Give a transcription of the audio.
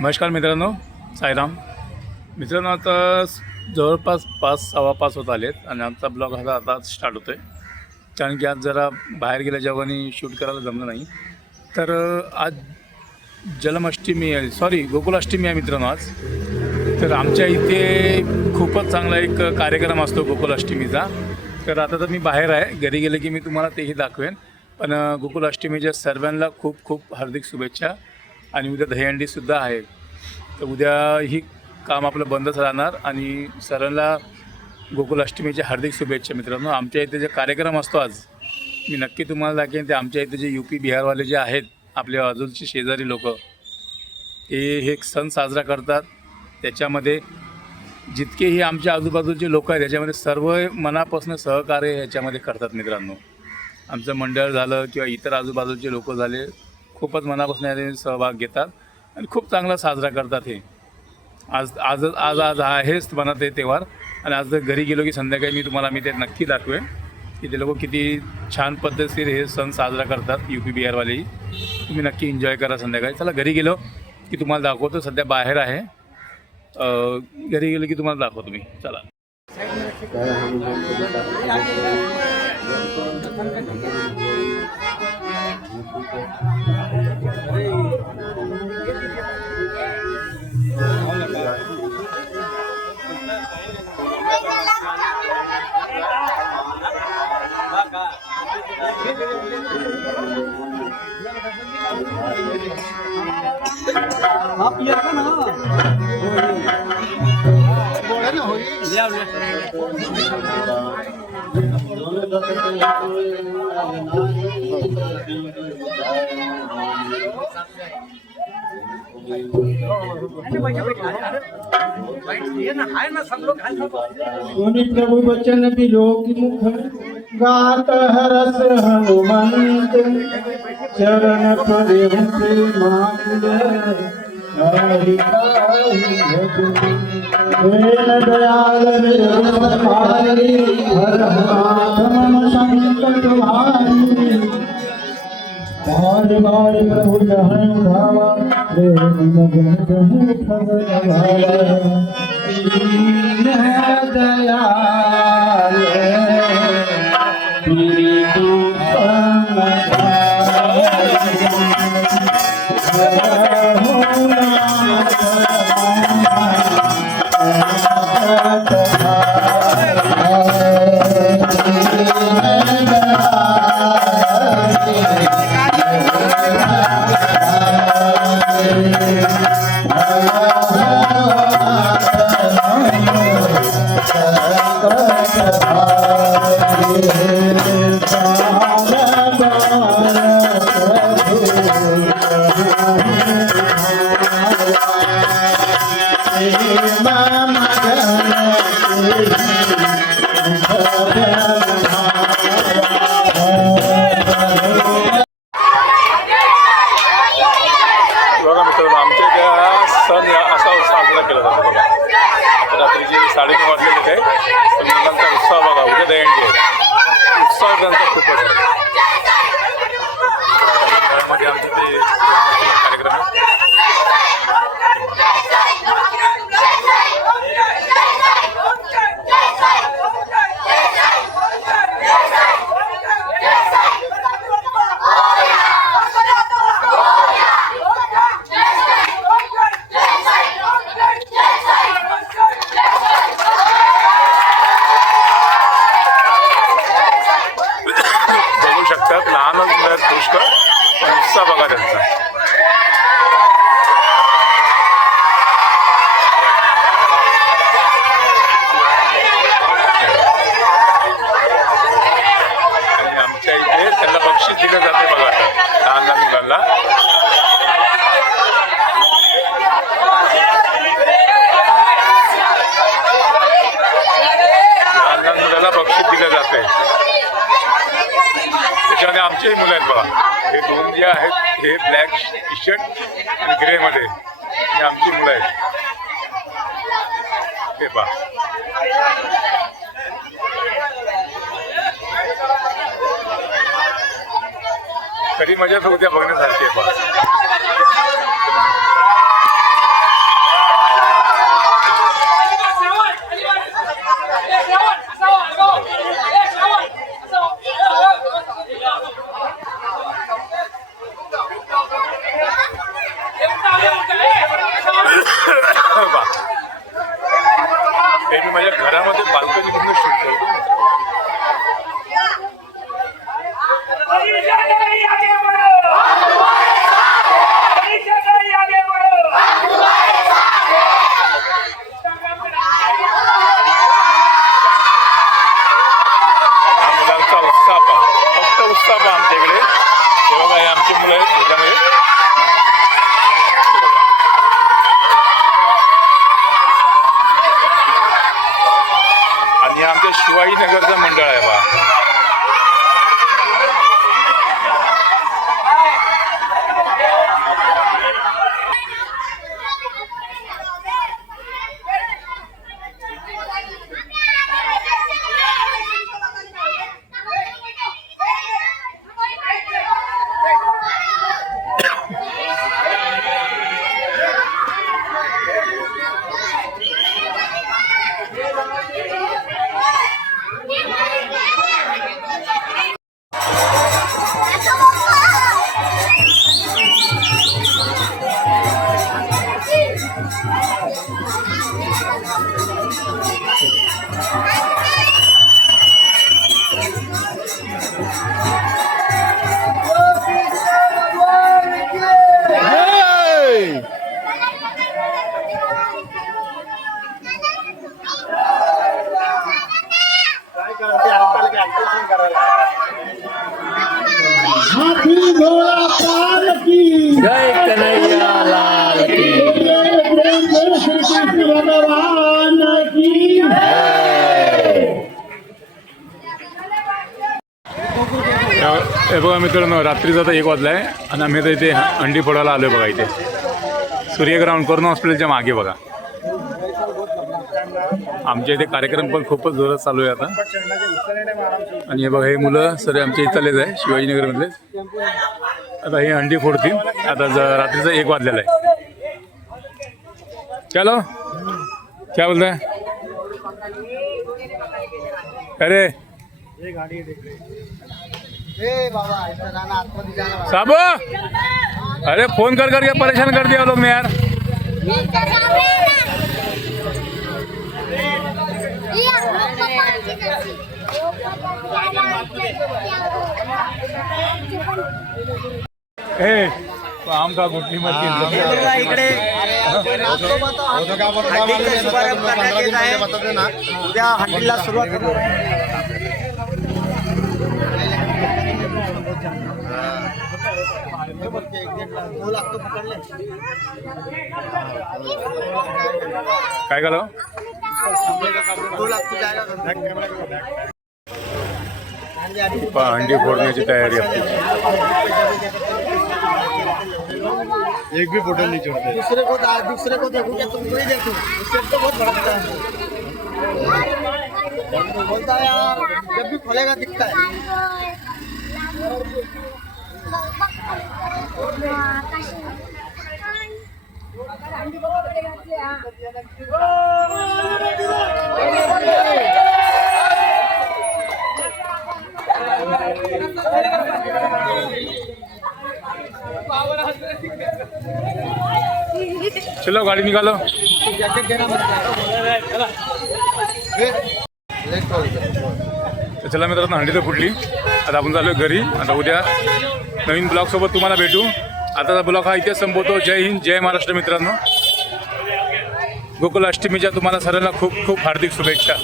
नमस्कार मित्रांनो साईराम. मित्रांनो आता जवळपास पाच सव्वा पाच होत आलेत आणि आमचा ब्लॉग हा आता स्टार्ट होतो आहे कारण की आज जरा बाहेर गेल्या जेव्हानी शूट करायला जमलं नाही. तर आज जलमाष्टमी आहे सॉरी गोकुलाष्टमी आहे मित्रांनो आज. तर आमच्या इथे खूपच चांगला एक कार्यक्रम असतो गोकुलाष्टमीचा. तर आता तर मी बाहेर आहे घरी गेले की मी तुम्हाला तेही दाखवेन. पण गोकुलाष्टमीच्या सर्वांना खूप खूप हार्दिक शुभेच्छा. आणि उद्या दहीहंडीसुद्धा आहे तर उद्या ही काम आपलं बंदच राहणार आणि सरांना गोकुलाष्टमीच्या हार्दिक शुभेच्छा मित्रांनो. आमच्या इथे जे कार्यक्रम असतो आज मी नक्की तुम्हाला दाखेन ते आमच्या इथे जे यू पी बिहारवाले जे आहेत आपल्या बाजूचे शेजारी लोक ते हे सण साजरा करतात. त्याच्यामध्ये जितकेही आमच्या आजूबाजूचे लोक आहेत त्याच्यामध्ये सर्व मनापासून सहकार्य ह्याच्यामध्ये करतात मित्रांनो. आमचं मंडळ झालं किंवा इतर आजूबाजूचे लोक झाले खूपच मनापासून याने सहभाग घेतात आणि खूप चांगला साजरा करतात हे. आज आज आज आज आहेच मनात ते तेव्हार आणि आज जर घरी गेलो की संध्याकाळी मी तुम्हाला मी ते नक्की दाखवेन की ते लोक किती छान पद्धतशीर हे सण साजरा करतात यू पी बिहारवालेही तुम्ही नक्की एन्जॉय करा संध्याकाळी. चला घरी गेलो की तुम्हाला दाखवतो. सध्या बाहेर आहे. घरी गेलो की तुम्हाला दाखवतो मी. चला. प्रभु बचन बिलो की मुख गात हरस हनुमंत ચરણ પરે હરે માંડ પ્રેમ દયાલ રે હરી હર મહાત્મ સંકટ હારી બાર બાર પ્રભુ જહન ભાવા પ્રેમ મગન જહન ભગવાન દયા साडेनऊ वाजलेले काही तर मुलांचा उत्साह बघा उद्या दहीहंडी आहे. उत्साह त्यांचा खूपच आहे त्यामध्ये आमचे ते कार्यक्रम आहे. बघू शकतात लहान मुलं आहेत पुष्कळ उत्साह बघा त्यांचा आणि आमच्या इथे त्यांना बक्षीस दिलं जाते बघा आता लहान लहान मुलांना लहान लहान मुलाला बक्षीस दिलं जाते आणि आमचेही मुलं आहेत बघा. हे दोन जे आहेत हे ब्लॅक टी शर्ट आणि ग्रेमध्ये हे आमची मुलं आहेत. हे बा कधी मजा उद्या बघण्यासारखी आहे बघा शिवाजीनगरचं मंडळ आहे बा. हे बघा मित्रांनो रात्रीचा आता एक वाजला आहे आणि आम्ही आता इथे अंडी फोडायला आलो बघा इथे. सूर्यग्राउंड कोरोना हॉस्पिटलच्या मागे बघा. आमच्या इथे कार्यक्रम पण खूपच जोरात चालू आहे आता. आणि हे बघा हे मुलं सर आमच्या इथे चाललेच आहे शिवाजीनगरमधले. आता हे अंडी फोडतील. आता ज- रात्रीचा एक वाजलेला आहे. चलो क्या बोलताय? अरे! साबू! अरे फोन कर करके परेशान कर दिया लोग ने यार। ए आम का गुटली मत इकडे। उद्या हंडीला सुरुवात करणार काय झालं? अंडी फोडण्याची तयारी आपली. एक भी फोटो नहीं छोड़ते दूसरे को दूसरे को देखोगे तुमको ही देखो उससे तो. बहुत भड़कता है बोलता है यार जब भी खोलेगा दिखता है. चलो गाडी निकालो। तर चला मित्रांनो हंडी तर फुटली. आता आपण चालू घरी. आता उद्या नवीन ब्लॉगसोबत तुम्हाला भेटू. आताचा ब्लॉग हा इथेच संपवतो. जय हिंद जय महाराष्ट्र मित्रांनो. गोकुल अष्टमीच्या तुम्हाला सर्वांना खूप खूप हार्दिक शुभेच्छा.